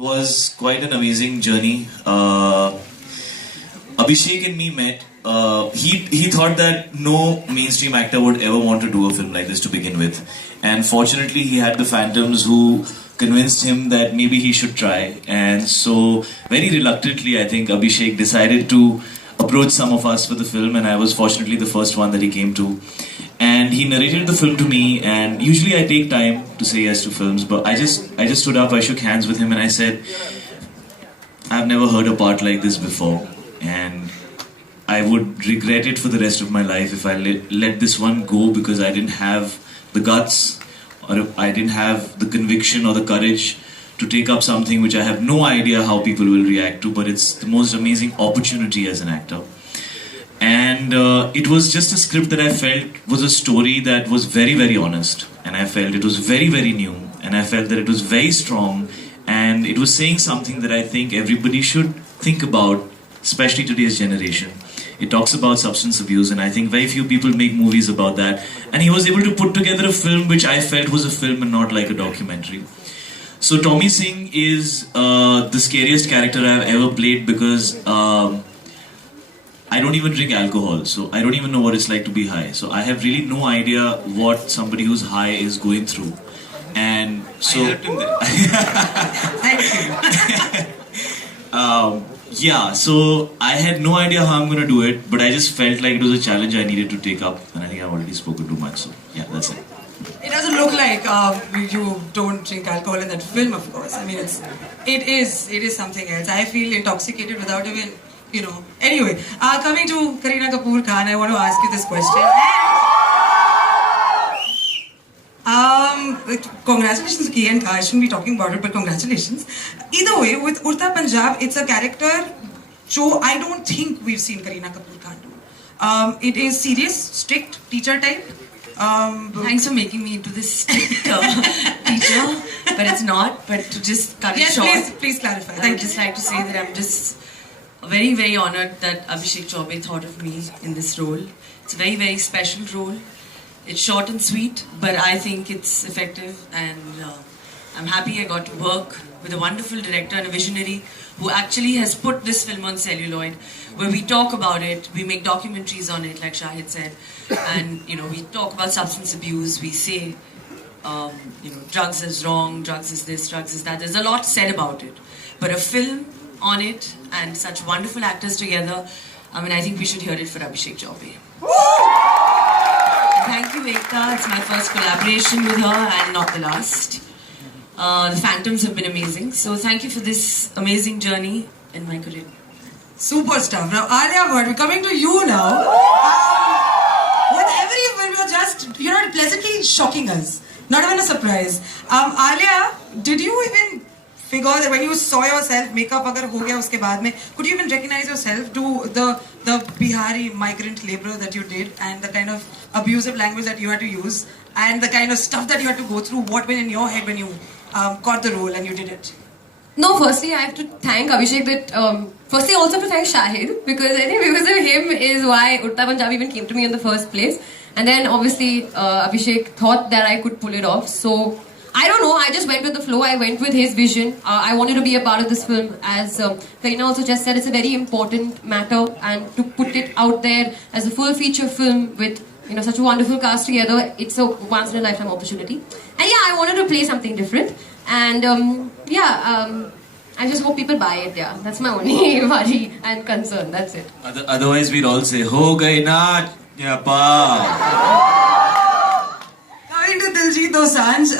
Was quite an amazing journey. Abhishek and me met. He thought that no mainstream actor would ever want to do a film like this to begin with, and fortunately he had the Phantoms who convinced him that maybe he should try. And so very reluctantly, I think Abhishek decided to approach some of us for the film, and I was fortunately the first one that he came to. And he narrated the film to me, and usually I take time to say yes to films, but I just stood up, I shook hands with him, and I said, I've never heard a part like this before, and I would regret it for the rest of my life if I let this one go, because I didn't have the guts, or I didn't have the conviction or the courage to take up something which I have no idea how people will react to, but it's the most amazing opportunity as an actor. And it was just a script that I felt was a story that was very, very honest. And I felt it was very, very new. And I felt that it was very strong. And it was saying something that I think everybody should think about, especially today's generation. It talks about substance abuse, and I think very few people make movies about that. And he was able to put together a film which I felt was a film and not like a documentary. So Tommy Singh is the scariest character I've ever played, because I don't even drink alcohol, so I don't even know what it's like to be high. So I have really no idea what somebody who's high is going through. And so... I helped him there. Yeah, so I had no idea how I'm going to do it, but I just felt like it was a challenge I needed to take up. And I think I've already spoken too much, so yeah, that's it. It doesn't look like you don't drink alcohol in that film, of course. I mean, it is something else. I feel intoxicated without even... You know. Anyway, coming to Kareena Kapoor Khan, I want to ask you this question. Congratulations again, I shouldn't be talking about it, but congratulations. Either way, with Udta Punjab, it's a character so I don't think we've seen Kareena Kapoor Khan do. It is serious, strict, teacher type. Thanks for making me into this strict teacher, but it's not. But to just cut it short, please clarify. I would just like to say that I'm just very, very honored that Abhishek Chaubey thought of me in this role. It's a very, very special role. It's short and sweet, but I think it's effective, and I'm happy I got to work with a wonderful director and a visionary who actually has put this film on celluloid, where we talk about it, we make documentaries on it, like Shahid said, and we talk about substance abuse, we say drugs is wrong, drugs is this, drugs is that. There's a lot said about it, but a film on it and such wonderful actors together, I think we should hear it for Abhishek Chaubey. Thank you, Ekta. It's my first collaboration with her and not the last. The Phantoms have been amazing, so thank you for this amazing journey in my career. Super stuff. Now, Alia Bhatt, we're coming to you now. With every film, you're pleasantly shocking us. Not even a surprise. Alia, did you even figure that when you saw yourself, makeup agar ho gaya uske baad mein, could you even recognize yourself to the Bihari migrant laborer that you did, and the kind of abusive language that you had to use, and the kind of stuff that you had to go through? What went in your head when you got the role and you did it? No, firstly I have to thank Abhishek firstly also to thank Shahid, because I think because of him is why Udta Punjab even came to me in the first place. And then obviously Abhishek thought that I could pull it off, so I don't know, I just went with the flow, I went with his vision. I wanted to be a part of this film, as Kareena also just said, it's a very important matter, and to put it out there as a full feature film with such a wonderful cast together, it's a once in a lifetime opportunity. And yeah, I wanted to play something different, and I just hope people buy it. Yeah, that's my only worry and concern, that's it. Otherwise we'd all say, ho gayi na ya pa. Coming to Diljit Dosanjh.